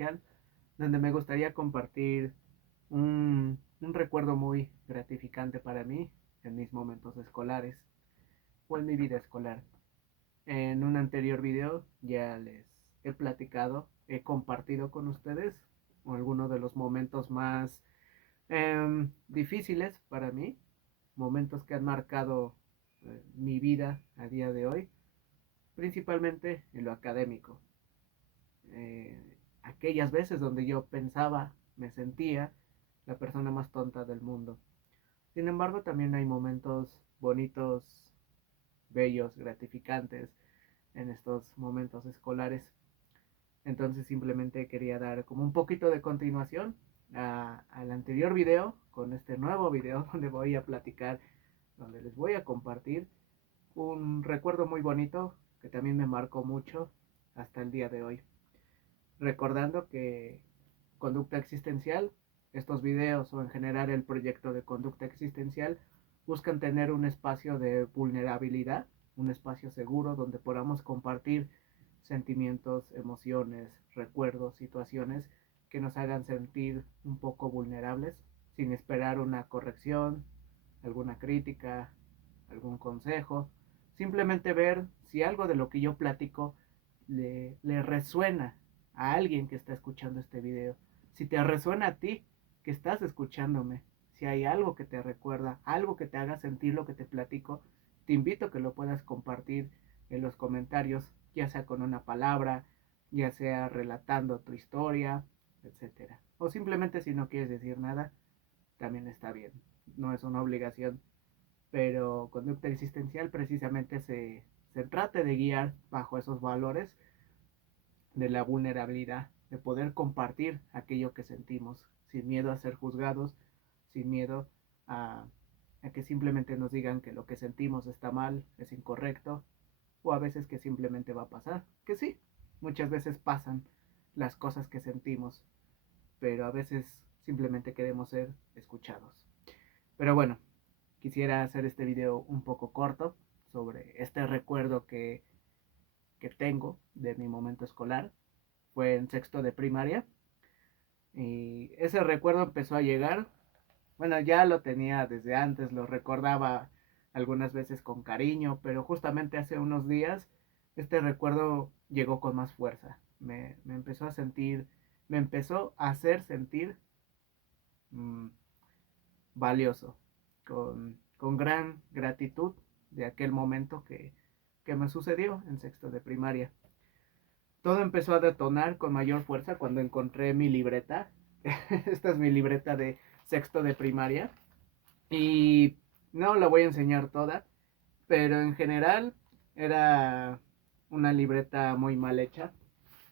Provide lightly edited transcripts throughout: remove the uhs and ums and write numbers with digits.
existencial, donde me gustaría compartir un recuerdo muy gratificante para mí en mis momentos escolares o en mi vida escolar. En un anterior video ya les he platicado, he compartido con ustedes algunos de los momentos más difíciles para mí, momentos que han marcado mi vida a día de hoy, principalmente en lo académico. Aquellas veces donde yo pensaba, me sentía la persona más tonta del mundo. Sin embargo, también hay momentos bonitos, bellos, gratificantes en estos momentos escolares. Entonces simplemente quería dar como un poquito de continuación al anterior video con este nuevo video donde voy a platicar, donde les voy a compartir un recuerdo muy bonito que también me marcó mucho hasta el día de hoy. Recordando que conducta existencial, estos videos o en general el proyecto de conducta existencial buscan tener un espacio de vulnerabilidad, un espacio seguro donde podamos compartir sentimientos, emociones, recuerdos, situaciones que nos hagan sentir un poco vulnerables, sin esperar una corrección, alguna crítica, algún consejo, simplemente ver si algo de lo que yo platico le resuena a alguien que está escuchando este video. Si te resuena a ti que estás escuchándome, si hay algo que te recuerda, algo que te haga sentir lo que te platico, te invito a que lo puedas compartir en los comentarios, ya sea con una palabra, ya sea relatando tu historia, etcétera. O simplemente si no quieres decir nada, también está bien. No es una obligación, pero conducta existencial precisamente se trata de guiar bajo esos valores de la vulnerabilidad, de poder compartir aquello que sentimos, sin miedo a ser juzgados, sin miedo a que simplemente nos digan que lo que sentimos está mal, es incorrecto, o a veces que simplemente va a pasar, que sí, muchas veces pasan las cosas que sentimos, pero a veces simplemente queremos ser escuchados. Pero bueno, quisiera hacer este video un poco corto sobre este recuerdo que tengo de mi momento escolar. Fue en sexto de primaria y ese recuerdo empezó a llegar. Bueno, ya lo tenía desde antes, lo recordaba algunas veces con cariño, pero justamente hace unos días este recuerdo llegó con más fuerza. Me empezó a sentir, me empezó a hacer sentir mmm, valioso, con gran gratitud de aquel momento que me sucedió en sexto de primaria. Todo empezó a detonar con mayor fuerza cuando encontré mi libreta. Esta es mi libreta de sexto de primaria. Y no la voy a enseñar toda, pero en general era una libreta muy mal hecha,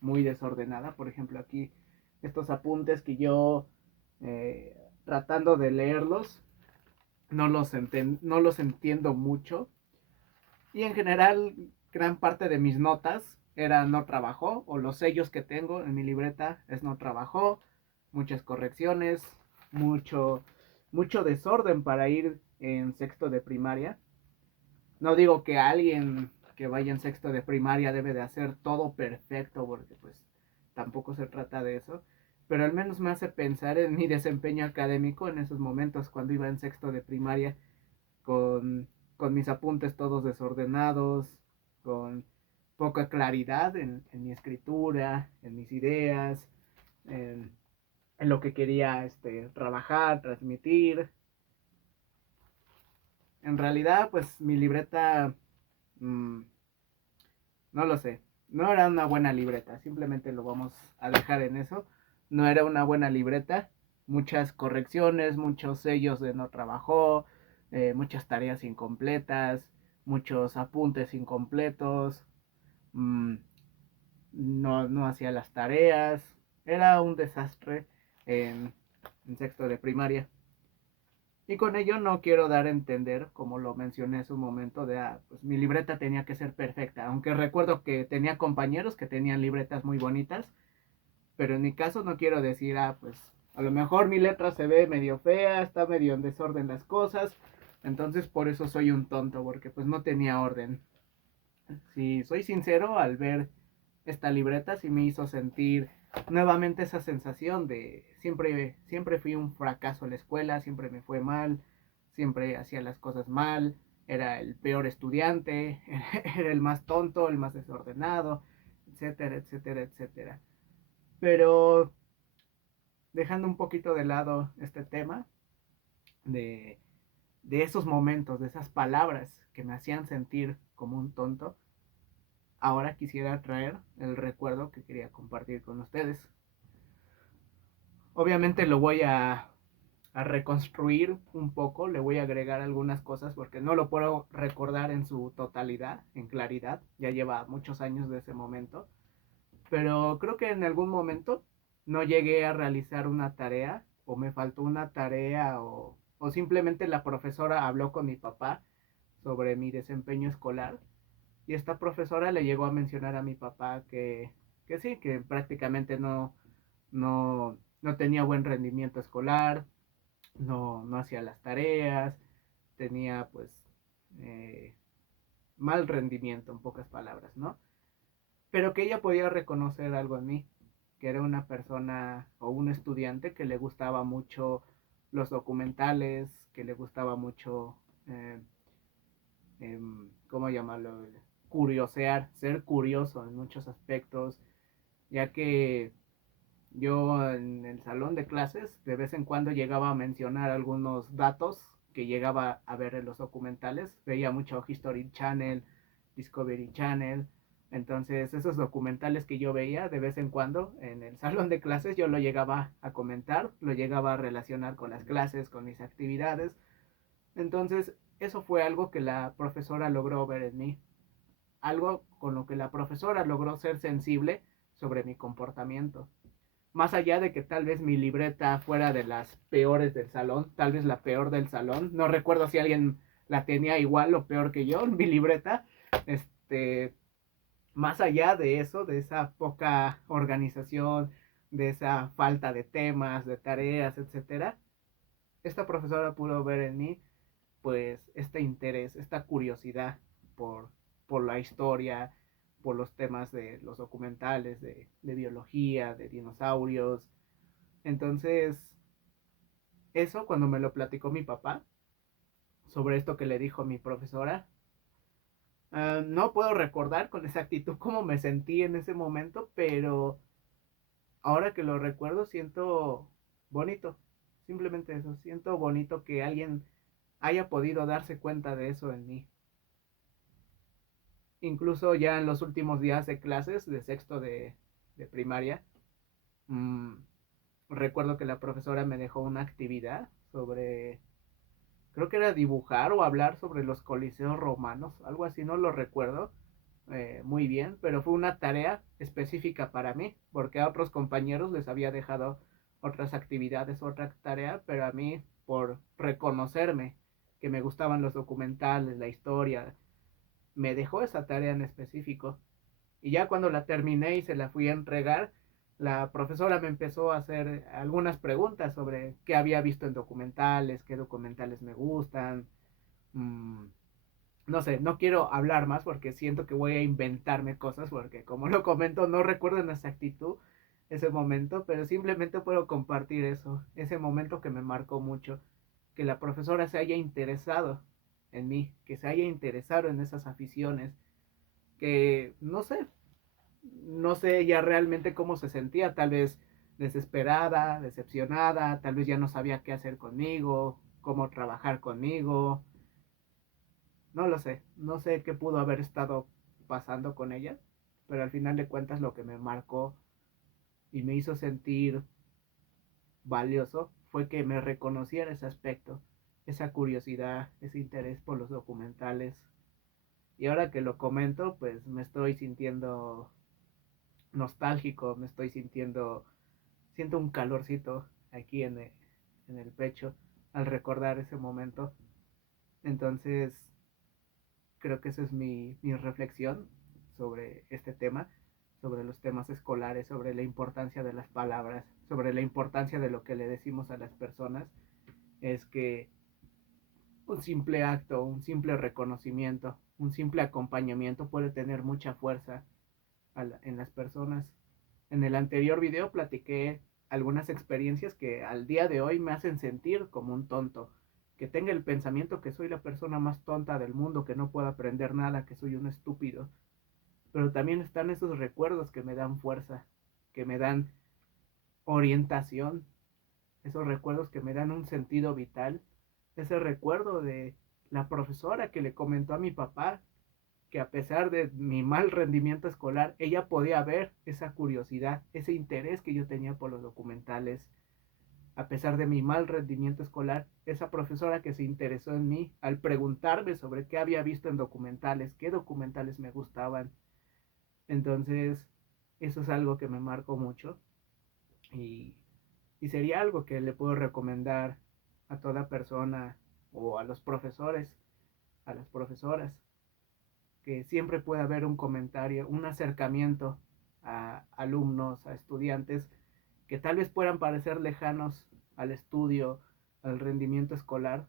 muy desordenada. Por ejemplo, aquí estos apuntes que yo tratando de leerlos no los entiendo mucho. Y en general, gran parte de mis notas era no trabajó, o los sellos que tengo en mi libreta es no trabajó, muchas correcciones, mucho, mucho desorden para ir en sexto de primaria. No digo que alguien que vaya en sexto de primaria debe de hacer todo perfecto, porque pues tampoco se trata de eso, pero al menos me hace pensar en mi desempeño académico en esos momentos cuando iba en sexto de primaria con, con mis apuntes todos desordenados, con poca claridad en mi escritura, en mis ideas, en lo que quería trabajar, transmitir. En realidad, pues mi libreta, mmm, no lo sé, no era una buena libreta, simplemente lo vamos a dejar en eso. No era una buena libreta, muchas correcciones, muchos sellos de no trabajó, muchas tareas incompletas, muchos apuntes incompletos, mmm, no hacía las tareas, era un desastre en, en sexto de primaria. Y con ello no quiero dar a entender, como lo mencioné hace un momento, pues mi libreta tenía que ser perfecta. Aunque recuerdo que tenía compañeros que tenían libretas muy bonitas, pero en mi caso no quiero decir, pues a lo mejor mi letra se ve medio fea, está medio en desorden las cosas, entonces por eso soy un tonto, porque pues no tenía orden. Si soy sincero, al ver esta libreta sí me hizo sentir nuevamente esa sensación de siempre fui un fracaso en la escuela, siempre me fue mal, siempre hacía las cosas mal, era el peor estudiante, era el más tonto, el más desordenado, etcétera, etcétera, etcétera. Pero dejando un poquito de lado este tema de, de esos momentos, de esas palabras que me hacían sentir como un tonto, ahora quisiera traer el recuerdo que quería compartir con ustedes. Obviamente lo voy a reconstruir un poco, le voy a agregar algunas cosas porque no lo puedo recordar en su totalidad, en claridad, ya lleva muchos años de ese momento, pero creo que en algún momento no llegué a realizar una tarea o me faltó una tarea o simplemente la profesora habló con mi papá sobre mi desempeño escolar y esta profesora le llegó a mencionar a mi papá que sí, que prácticamente no tenía buen rendimiento escolar, no hacía las tareas, tenía pues eh, mal rendimiento en pocas palabras, ¿no? Pero que ella podía reconocer algo en mí, que era una persona o un estudiante que le gustaba mucho los documentales, que le gustaba mucho, ¿cómo llamarlo? Curiosear, ser curioso en muchos aspectos, ya que yo en el salón de clases de vez en cuando llegaba a mencionar algunos datos que llegaba a ver en los documentales. Veía mucho History Channel, Discovery Channel. Entonces esos documentales que yo veía de vez en cuando en el salón de clases yo lo llegaba a comentar, lo llegaba a relacionar con las clases, con mis actividades. Entonces eso fue algo que la profesora logró ver en mí. Algo con lo que la profesora logró ser sensible sobre mi comportamiento. Más allá de que tal vez mi libreta fuera de las peores del salón, tal vez la peor del salón, no recuerdo si alguien la tenía igual o peor que yo, mi libreta, este, más allá de eso, de esa poca organización, de esa falta de temas, de tareas, etcétera, esta profesora pudo ver en mí, pues, este interés, esta curiosidad por, por la historia, por los temas de los documentales, de biología, de dinosaurios. Entonces, eso cuando me lo platicó mi papá, sobre esto que le dijo mi profesora, no puedo recordar con exactitud cómo me sentí en ese momento, pero ahora que lo recuerdo siento bonito, simplemente eso, siento bonito que alguien haya podido darse cuenta de eso en mí. Incluso ya en los últimos días de clases de sexto de primaria, mmm, recuerdo que la profesora me dejó una actividad sobre, creo que era dibujar o hablar sobre los coliseos romanos, algo así, no lo recuerdo muy bien, pero fue una tarea específica para mí, porque a otros compañeros les había dejado otras actividades, otra tarea, pero a mí, por reconocerme que me gustaban los documentales, la historia, me dejó esa tarea en específico. Y ya cuando la terminé y se la fui a entregar, la profesora me empezó a hacer algunas preguntas sobre qué había visto en documentales, qué documentales me gustan. Mmm, no sé, no quiero hablar más porque siento que voy a inventarme cosas porque como lo comento no recuerdo en exactitud ese momento, pero simplemente puedo compartir eso, ese momento que me marcó mucho, que la profesora se haya interesado en mí, que se haya interesado en esas aficiones, que no sé ya realmente cómo se sentía, tal vez desesperada, decepcionada, tal vez ya no sabía qué hacer conmigo, cómo trabajar conmigo, no lo sé, no sé qué pudo haber estado pasando con ella, pero al final de cuentas lo que me marcó y me hizo sentir valioso fue que me reconociera ese aspecto, esa curiosidad, ese interés por los documentales. Y ahora que lo comento, pues me estoy sintiendo nostálgico, me estoy siento un calorcito aquí en el pecho al recordar ese momento. Entonces, creo que esa es mi reflexión sobre este tema, sobre los temas escolares, sobre la importancia de las palabras, sobre la importancia de lo que le decimos a las personas, es que un simple acto, un simple reconocimiento, un simple acompañamiento puede tener mucha fuerza en las personas. En el anterior video platiqué algunas experiencias que al día de hoy me hacen sentir como un tonto, que tenga el pensamiento que soy la persona más tonta del mundo, que no puedo aprender nada, que soy un estúpido. Pero también están esos recuerdos que me dan fuerza, que me dan orientación, esos recuerdos que me dan un sentido vital, ese recuerdo de la profesora que le comentó a mi papá que a pesar de mi mal rendimiento escolar, ella podía ver esa curiosidad, ese interés que yo tenía por los documentales. A pesar de mi mal rendimiento escolar, esa profesora que se interesó en mí al preguntarme sobre qué había visto en documentales, qué documentales me gustaban. Entonces, eso es algo que me marcó mucho y, y sería algo que le puedo recomendar a toda persona o a los profesores, a las profesoras, que siempre puede haber un comentario, un acercamiento a alumnos, a estudiantes que tal vez puedan parecer lejanos al estudio, al rendimiento escolar,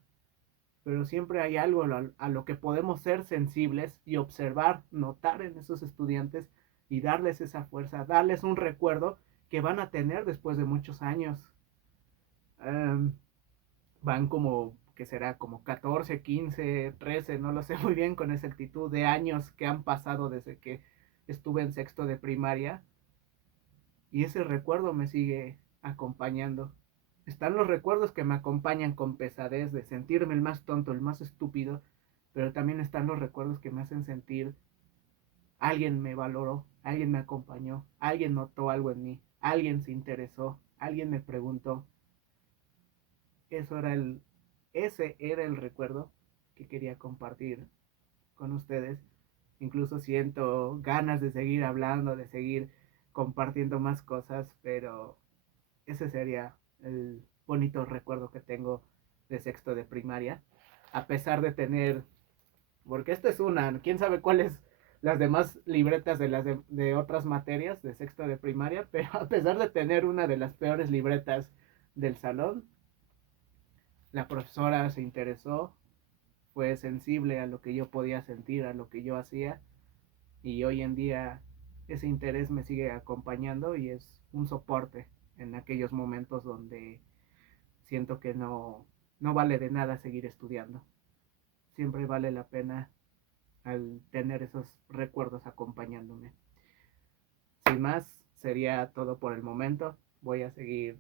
pero siempre hay algo a lo que podemos ser sensibles y observar, notar en esos estudiantes y darles esa fuerza, darles un recuerdo que van a tener después de muchos años. Um, Van como, que será como 14, 15, 13, no lo sé muy bien con exactitud, de años que han pasado desde que estuve en sexto de primaria y ese recuerdo me sigue acompañando. Están los recuerdos que me acompañan con pesadez de sentirme el más tonto, el más estúpido, pero también están los recuerdos que me hacen sentir alguien me valoró, alguien me acompañó, alguien notó algo en mí, alguien se interesó, alguien me preguntó. Eso era el, ese era el recuerdo que quería compartir con ustedes. Incluso siento ganas de seguir hablando, de seguir compartiendo más cosas, pero ese sería el bonito recuerdo que tengo de sexto de primaria. A pesar de tener, porque esta es una, quién sabe cuáles las demás libretas de otras materias de sexto de primaria, pero a pesar de tener una de las peores libretas del salón, la profesora se interesó, fue sensible a lo que yo podía sentir, a lo que yo hacía, y hoy en día ese interés me sigue acompañando y es un soporte en aquellos momentos donde siento que no vale de nada seguir estudiando. Siempre vale la pena al tener esos recuerdos acompañándome. Sin más, sería todo por el momento. Voy a seguir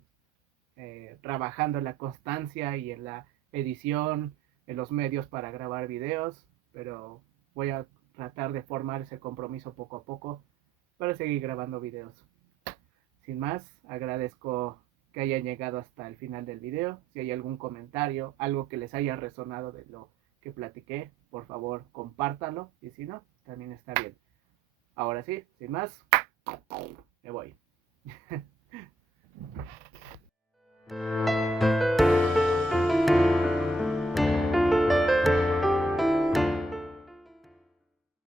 trabajando en la constancia y en la edición, en los medios para grabar videos, pero voy a tratar de formar ese compromiso poco a poco para seguir grabando videos. Sin más, agradezco que hayan llegado hasta el final del video. Si hay algún comentario, algo que les haya resonado de lo que platiqué, por favor compártanlo y si no, también está bien. Ahora sí, sin más, me voy.